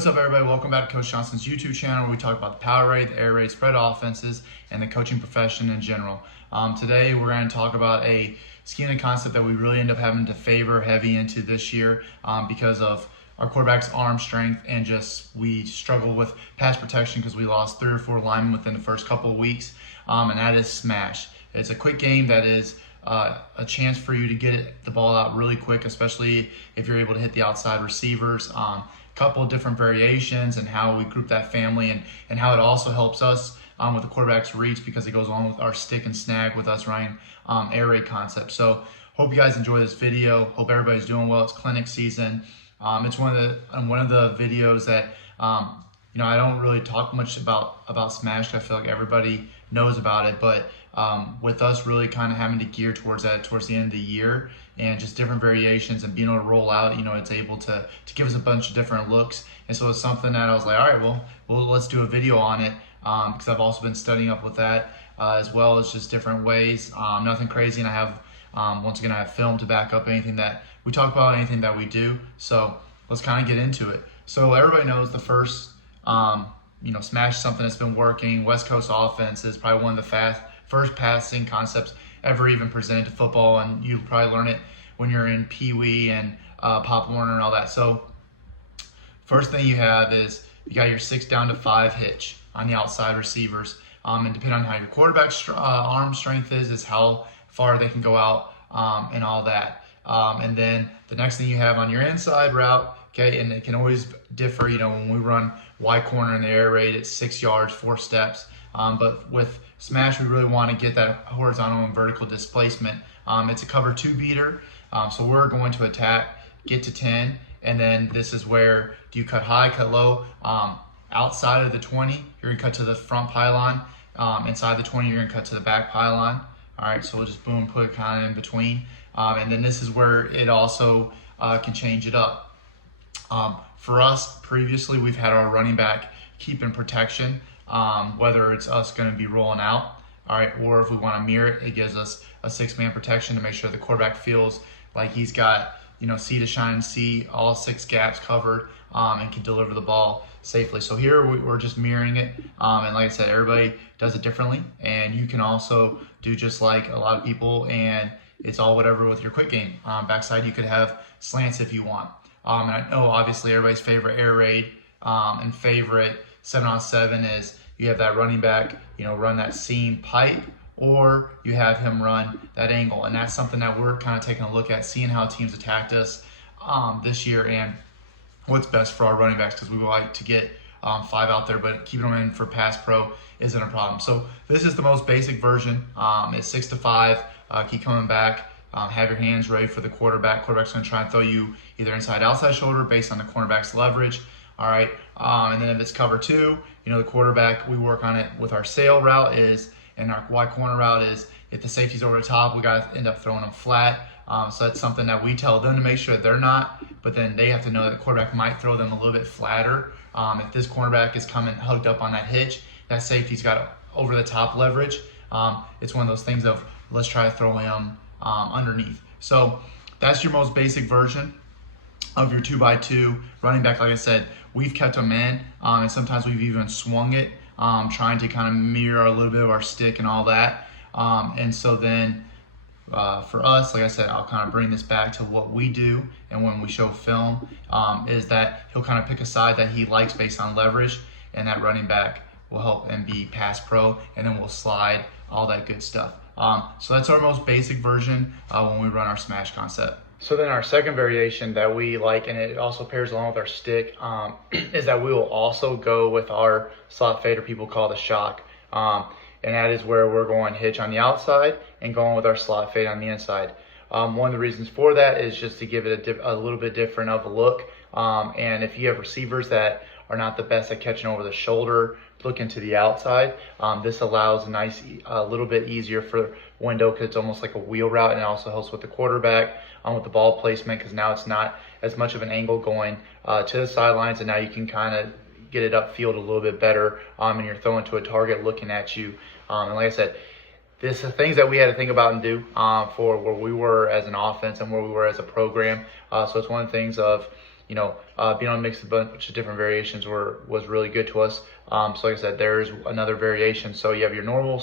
What's up, everybody? Welcome back to Coach Johnson's YouTube channel, where we talk about the power raid, the air raid, spread offenses, and the coaching profession in general. Today, we're going to talk about a scheme and concept that we really end up having to favor heavy into this year because of our quarterback's arm strength, and just we struggle with pass protection because we lost 3 or 4 linemen within the first couple of weeks, and that is Smash. It's a quick game that is a chance for you to get the ball out really quick, especially if you're able to hit the outside receivers. Couple of different variations and how we group that family, and how it also helps us with the quarterback's reach, because it goes along with our stick and snag with us running air raid concept. So hope you guys enjoy this video. Hope everybody's doing well. It's clinic season. It's one of the videos that I don't really talk much about Smash. I feel like everybody knows about it, but with us really kind of having to gear towards that towards the end of the year, and just different variations and being able to roll out, it's able to give us a bunch of different looks. And so it's something that I was like, all right, well let's do a video on it, because I've also been studying up with that, as well as just different ways. Nothing crazy, and I have once again I have film to back up anything that we talk about, anything that we do. So let's kind of get into it. So everybody knows the first Smash is something that's been working. West Coast offense is probably one of the first passing concepts ever even presented to football, and you probably learn it when you're in Pee Wee and Pop Warner and all that. So first thing you have is you got your 6 down to 5 hitch on the outside receivers, and depending on how your quarterback's arm strength is how far they can go out, and all that. And then the next thing you have on your inside route, okay, and it can always differ. When we run Y corner in the air raid, it's 6 yards, 4 steps. But with Smash, we really want to get that horizontal and vertical displacement. It's a cover 2 beater, so we're going to attack, get to 10, and then this is where do you cut high, cut low. Outside of the 20, you're going to cut to the front pylon. Inside the 20, you're going to cut to the back pylon. All right, so we'll just boom, put it kind of in between. And then this is where it also can change it up. For us, previously, we've had our running back keeping protection, whether it's us going to be rolling out, all right, or if we want to mirror it, it gives us a 6-man protection to make sure the quarterback feels like he's got, sea to shine, see all 6 gaps covered, and can deliver the ball safely. So here we're just mirroring it, and like I said, everybody does it differently, and you can also do just like a lot of people, and it's all whatever with your quick game. Backside, you could have slants if you want. And I know obviously everybody's favorite air raid and favorite 7-on-7 is you have that running back, run that seam pipe, or you have him run that angle. And that's something that we're kind of taking a look at, seeing how teams attacked us this year and what's best for our running backs, because we would like to get 5 out there, but keeping them in for pass pro isn't a problem. So this is the most basic version. It's 6 to 5. Keep coming back. Have your hands ready for the quarterback. Quarterback's going to try and throw you either inside, outside shoulder based on the cornerback's leverage. All right. And then if it's cover 2, the quarterback, we work on it with our sail route and our Y corner route is if the safety's over the top, we got to end up throwing them flat. So that's something that we tell them to make sure that they're not, but then they have to know that the quarterback might throw them a little bit flatter. If this cornerback is coming hugged up on that hitch, that safety's got over the top leverage. It's one of those things of let's try to throw him underneath. So that's your most basic version of your 2x2 running back. Like I said, we've kept them in, and sometimes we've even swung it, trying to kind of mirror a little bit of our stick and all that. And so then for us, like I said, I'll kind of bring this back to what we do, and when we show film, is that he'll kind of pick a side that he likes based on leverage, and that running back will help him be pass pro, and then we'll slide, all that good stuff. So that's our most basic version when we run our Smash concept. So then our second variation that we like, and it also pairs along with our stick, is that we will also go with our slot fader people call the shock. And that is where we're going hitch on the outside and going with our slot fade on the inside. One of the reasons for that is just to give it a little bit different of a look. And if you have receivers that are not the best at catching over the shoulder, looking to the outside, this allows a little bit easier for window, because it's almost like a wheel route, and it also helps with the quarterback with the ball placement, because now it's not as much of an angle going to the sidelines, and now you can kind of get it upfield a little bit better, and you're throwing to a target looking at you. And like I said, this are things that we had to think about and do for where we were as an offense and where we were as a program. So it's one of the things of, being able to mix a bunch of different variations was really good to us. So like I said, there's another variation. So you have your normal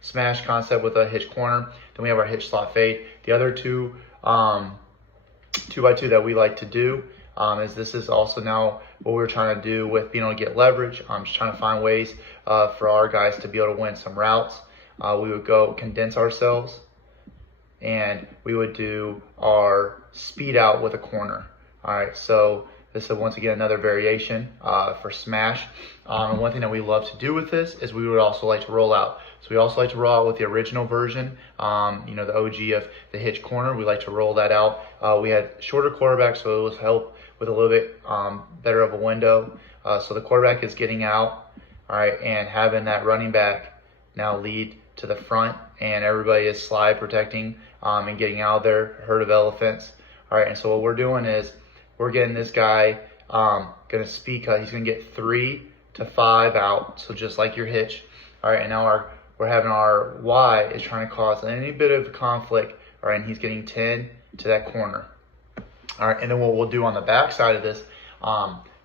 smash concept with a hitch corner. Then we have our hitch slot fade. The other two 2x2 that we like to do is this is also now what we're trying to do with being able to get leverage. I'm just trying to find ways for our guys to be able to win some routes. We would go condense ourselves, and we would do our speed out with a corner. All right, so this is once again another variation for smash. And one thing that we love to do with this is we would also like to roll out. So we also like to roll out with the original version, the OG of the hitch corner. We like to roll that out. We had shorter quarterbacks, so it was help with a little bit better of a window. So the quarterback is getting out, all right, and having that running back now lead to the front, and everybody is slide protecting and getting out of there, herd of elephants. All right, and so what we're doing is we're getting this guy gonna speed cut. He's gonna get 3 to 5 out, so just like your hitch. All right, and now we're having our Y is trying to cause any bit of conflict. All right, and he's getting 10 to that corner. All right, and then what we'll do on the back side of this,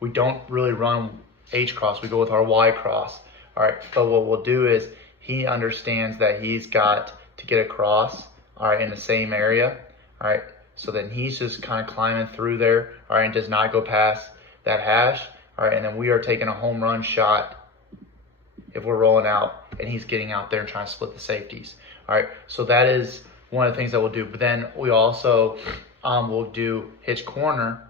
we don't really run H cross. We go with our Y cross. All right, but what we'll do is he understands that he's got to get across, all right, in the same area. All right, so then he's just kind of climbing through there, all right, and does not go past that hash. All right, and then we are taking a home run shot if we're rolling out, and he's getting out there and trying to split the safeties. All right, so that is one of the things that we'll do. But then we also will do hitch corner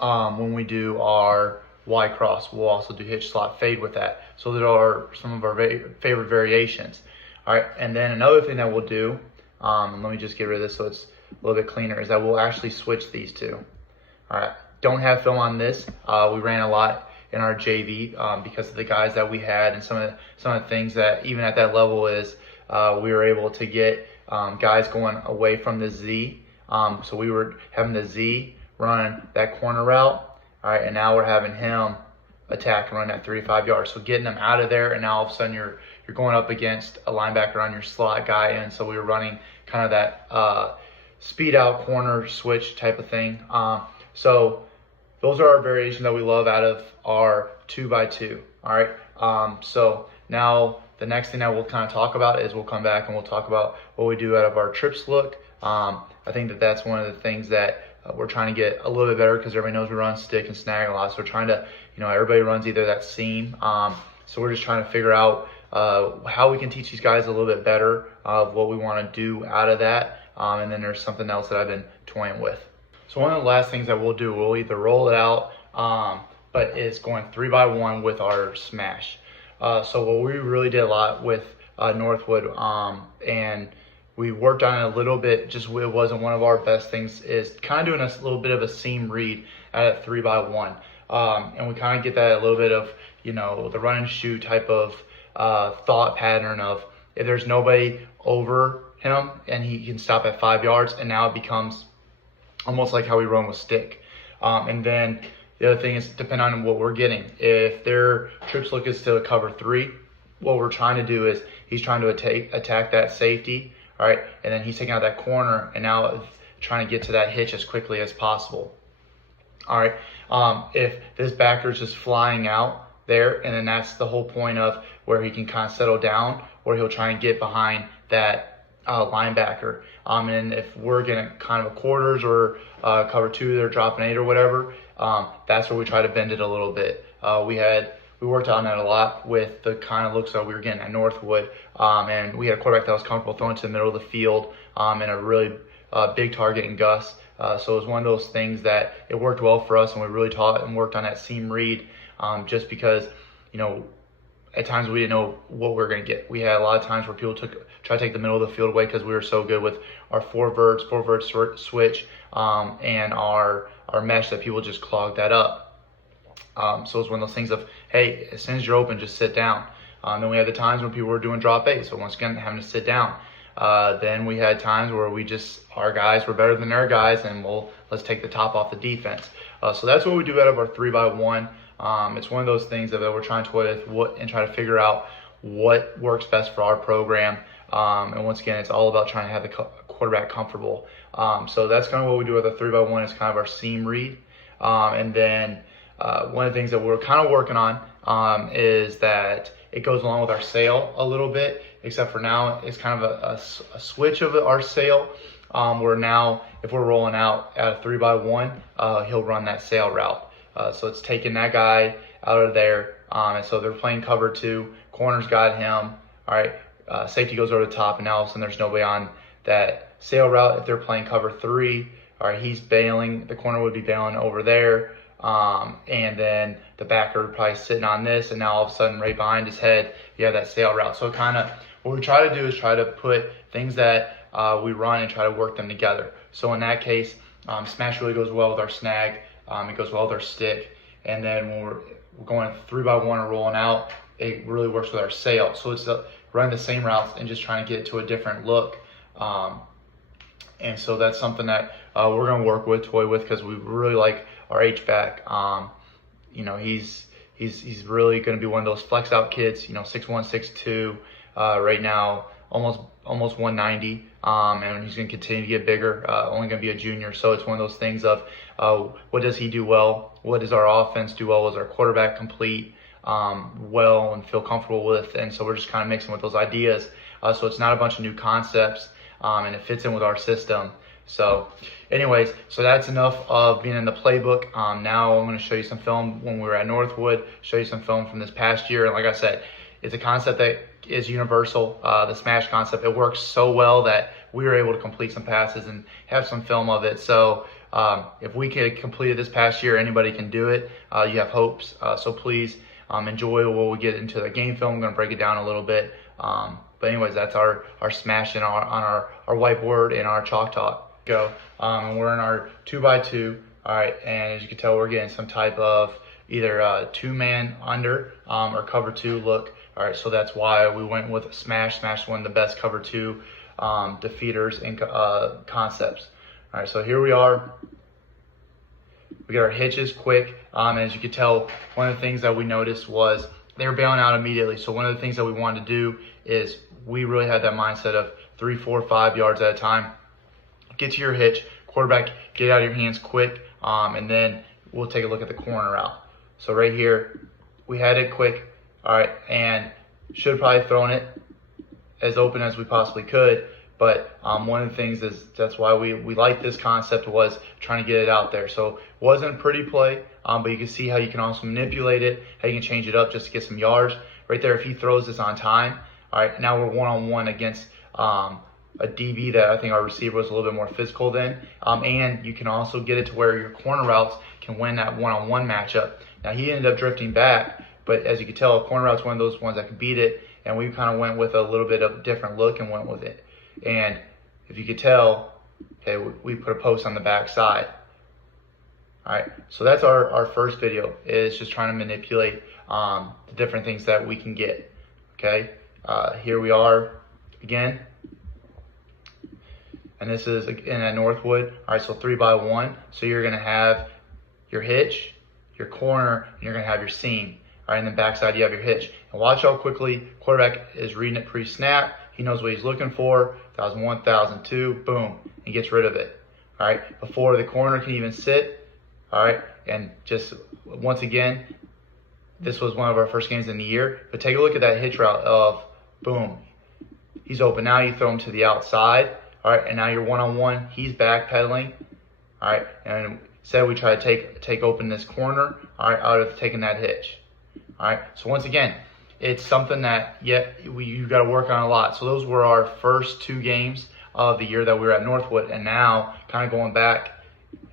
when we do our Y cross. We'll also do hitch slot fade with that. So there are some of our favorite variations. All right, and then another thing that we'll do, let me just get rid of this so it's a little bit cleaner, is that we'll actually switch these two. All right, don't have film on this. We ran a lot in our JV because of the guys that we had, and some of the things that even at that level is we were able to get guys going away from the Z. So we were having the Z run that corner route, all right, and now we're having him attack and run that 35 yards. So getting them out of there, and now all of a sudden you're going up against a linebacker on your slot guy, and so we were running kind of that speed out corner switch type of thing. So those are our variations that we love out of our 2x2. All right. So now the next thing that we'll kind of talk about is we'll come back and we'll talk about what we do out of our trips look. I think that that's one of the things that we're trying to get a little bit better, because everybody knows we run stick and snag a lot. So we're trying to, everybody runs either that seam. So we're just trying to figure out how we can teach these guys a little bit better of what we want to do out of that. And then there's something else that I've been toying with. So one of the last things that we'll do, we'll either roll it out, but it's going 3x1 with our smash. So what we really did a lot with Northwood, and we worked on it a little bit, just it wasn't one of our best things, is kind of doing a little bit of a seam read at a 3x1. And we kind of get that a little bit of, the run and shoot type of thought pattern of if there's nobody over him and he can stop at 5 yards, and now it becomes almost like how we run with stick. And then the other thing is depending on what we're getting. If their trips look is to cover 3, what we're trying to do is he's trying to attack that safety, all right, and then he's taking out that corner, and now trying to get to that hitch as quickly as possible. All right, if this backer is just flying out there, and then that's the whole point of where he can kind of settle down, or he'll try and get behind that linebacker. And if we're getting kind of a quarters or cover 2, they're dropping 8 or whatever, that's where we try to bend it a little bit. We worked on that a lot with the kind of looks that we were getting at Northwood, and we had a quarterback that was comfortable throwing to the middle of the field, and a really big target in Gus. So it was one of those things that it worked well for us, and we really taught and worked on that seam read, just because, at times we didn't know what we were going to get. We had a lot of times where people try to take the middle of the field away because we were so good with our four vert switch, and our mesh that people just clogged that up. So it's one of those things of, hey, as soon as you're open, just sit down. Then we had the times when people were doing drop 8, so once again, having to sit down. Then we had times where our guys were better than their guys, and let's take the top off the defense. So that's what we do out of our 3x1. It's one of those things that we're trying to toy with and try to figure out what works best for our program. And once again, it's all about trying to have the quarterback comfortable. So that's kind of what we do with the 3x1. It's kind of our seam read. And then one of the things that we're kind of working on is that it goes along with our sail a little bit, except for now it's kind of a switch of our sail, where now if we're rolling out at a 3x1, he'll run that sail route. So it's taking that guy out of there, and so they're playing cover 2, corners got him, all right, safety goes over the top, and now all of a sudden there's nobody on that sail route. If they're playing cover 3, all right, he's bailing, the corner would be bailing over there, and then the backer would probably sitting on this, and now all of a sudden right behind his head you have that sail route. So kind of what we try to do is try to put things that we run and try to work them together. So in that case, smash really goes well with our snag, it goes well with our stick, and then when we're going 3x1 or rolling out, it really works with our sail. So it's running the same routes and just trying to get it to a different look. And so that's something that we're going to work with, toy with, because we really like our H-back. You know, he's really going to be one of those flex out kids. You know, 6'1", 6'2", right now, almost 190. And he's going to continue to get bigger. Only going to be a junior. So it's one of those things of what does he do well? What does our offense do well? Is our quarterback complete well and feel comfortable with? And so we're just kind of mixing with those ideas. So it's not a bunch of new concepts, and it fits in with our system. So anyways, so that's enough of being in the playbook. Now I'm going to show you some film when we were at Northwood, show you some film from this past year. And like I said, it's a concept that is universal. The smash concept, it works so well that we were able to complete some passes and have some film of it. So if we could complete it this past year, anybody can do it. You have hopes. So please enjoy while we get into the game film. I'm going to break it down a little bit. But anyways, that's our smash on our whiteboard and our chalk talk. Go. And we're in our 2x2. All right, and as you can tell, we're getting some type of either 2-man under or cover 2 look. All right, so that's why we went with smash. Smash is one of the best cover 2 defeaters and concepts. All right, so here we are. We get our hitches quick. And as you can tell, one of the things that we noticed was they were bailing out immediately. So one of the things that we wanted to do is we really had that mindset of 3, 4, 5 yards at a time. Get to your hitch, quarterback, get it out of your hands quick, and then we'll take a look at the corner route. So right here, we had it quick, all right, and should have probably thrown it as open as we possibly could, but one of the things is that's why we like this concept was trying to get it out there. So it wasn't a pretty play, but you can see how you can also manipulate it, how you can change it up just to get some yards. Right there, if he throws this on time, all right, now we're one-on-one against a DB that I think our receiver was a little bit more physical than, and you can also get it to where your corner routes can win that one-on-one matchup. Now he ended up drifting back, but as you can tell, corner route's one of those ones that can beat it, and we kind of went with a little bit of a different look and went with it. And if you could tell, okay, we put a post on the back side. All right, so that's our first video, is just trying to manipulate the different things that we can get. Okay, here we are again. And this is in at Northwood. All right, so 3x1. So you're gonna have your hitch, your corner, and you're gonna have your seam. All right, and then backside you have your hitch. And watch how quickly quarterback is reading it pre-snap. He knows what he's looking for. 1,001, 1,002, boom, and gets rid of it. All right, before the corner can even sit. All right, and just once again, this was one of our first games in the year. But take a look at that hitch route of boom, he's open. Now you throw him to the outside. All right, and now you're one-on-one. He's backpedaling. All right, and instead we try to take open this corner. All right, out of taking that hitch. All right, so once again, it's something that you got to work on a lot. So those were our first 2 games of the year that we were at Northwood, and now kind of going back,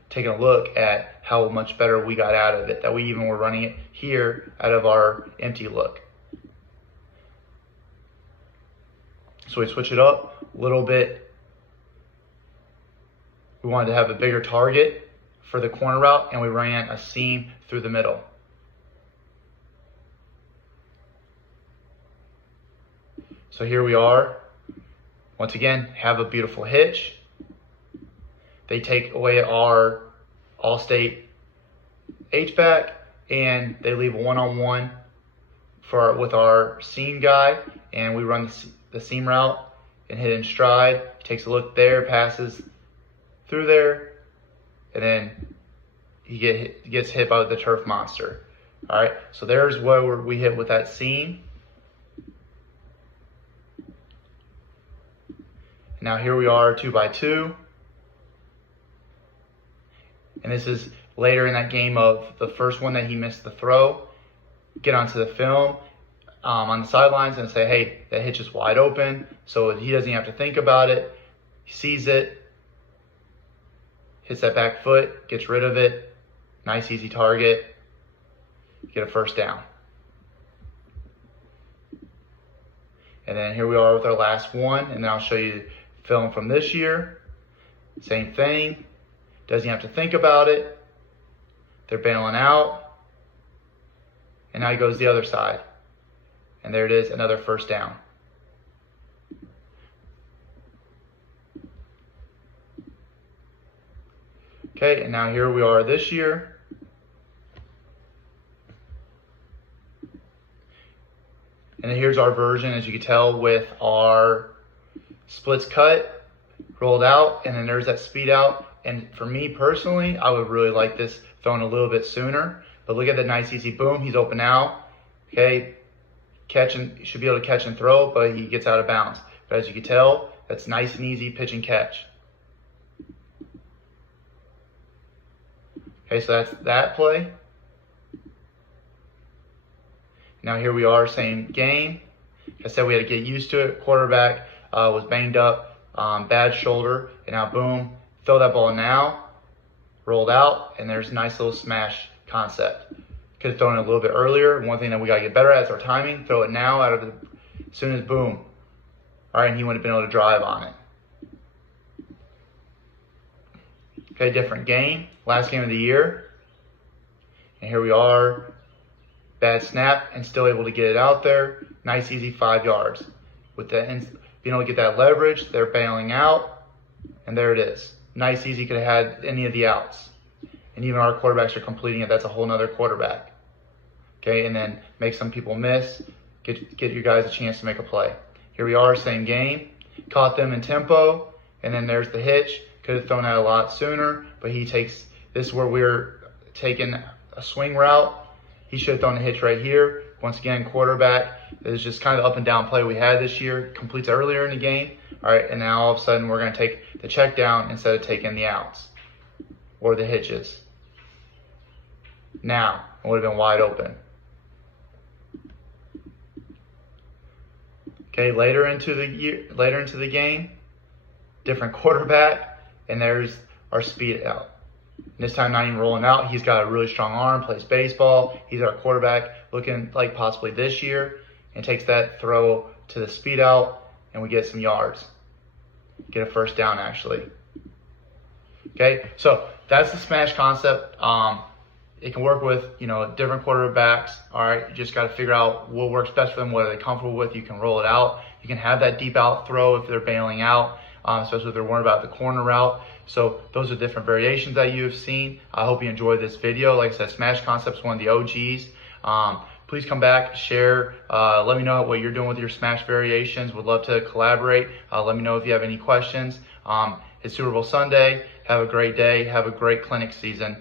taking a look at how much better we got out of it. That we even were running it here out of our empty look. So we switch it up a little bit. We wanted to have a bigger target for the corner route, and we ran a seam through the middle. So here we are. Once again, have a beautiful hitch. They take away our All-State H-back, and they leave a one-on-one with our seam guy, and we run the seam route and hit in stride. He takes a look there, passes through there, and then he gets hit by the turf monster. All right, so there's where we hit with that seam. Now here we are 2x2. And this is later in that game of the first one that he missed the throw. Get onto the film on the sidelines and say, hey, that hitch is wide open. So he doesn't even have to think about it. He sees it, hits that back foot, gets rid of it. Nice, easy target. Get a first down. And then here we are with our last one. And then I'll show you film from this year. Same thing. Doesn't have to think about it. They're bailing out. And now he goes the other side. And there it is, another first down. Okay, and now here we are this year. And then here's our version, as you can tell, with our splits cut, rolled out, and then there's that speed out. And for me personally, I would really like this thrown a little bit sooner. But look at the nice easy boom. He's open out. Okay, should be able to catch and throw, but he gets out of bounds. But as you can tell, that's nice and easy pitch and catch. Okay, so that's that play. Now here we are, same game. Like I said, we had to get used to it. Quarterback was banged up, bad shoulder, and now boom. Throw that ball now, rolled out, and there's a nice little smash concept. Could have thrown it a little bit earlier. One thing that we got to get better at is our timing. Throw it now, as soon as boom. All right, and he wouldn't have been able to drive on it. Okay, different game. Last game of the year. And here we are. Bad snap, and still able to get it out there. Nice, easy 5 yards. With the being able to get that leverage, they're bailing out, and there it is. Nice, easy, could have had any of the outs. And even our quarterbacks are completing it. That's a whole nother quarterback. Okay, and then make some people miss. Get you guys a chance to make a play. Here we are, same game. Caught them in tempo, and then there's the hitch. Could have thrown out a lot sooner, but he takes, this is where we're taking a swing route. He should have thrown a hitch right here. Once again, quarterback. It was just kind of the up and down play we had this year. Completes earlier in the game. All right, and now all of a sudden we're going to take the check down instead of taking the outs or the hitches. Now, it would have been wide open. Okay, later into the game, different quarterback, and there's our speed out. And this time not even rolling out. He's got a really strong arm, plays baseball. He's our quarterback, looking like possibly this year, and takes that throw to the speed out, and we get some yards. Get a first down, actually. Okay, so that's the smash concept. It can work with, different quarterbacks. All right, you just got to figure out what works best for them, what are they comfortable with. You can roll it out. You can have that deep out throw if they're bailing out, especially if they're worried about the corner route. So those are different variations that you have seen. I hope you enjoyed this video. Like I said, Smash Concepts, one of the OGs. Please come back, share. Let me know what you're doing with your Smash variations. Would love to collaborate. Let me know if you have any questions. It's Super Bowl Sunday. Have a great day. Have a great clinic season.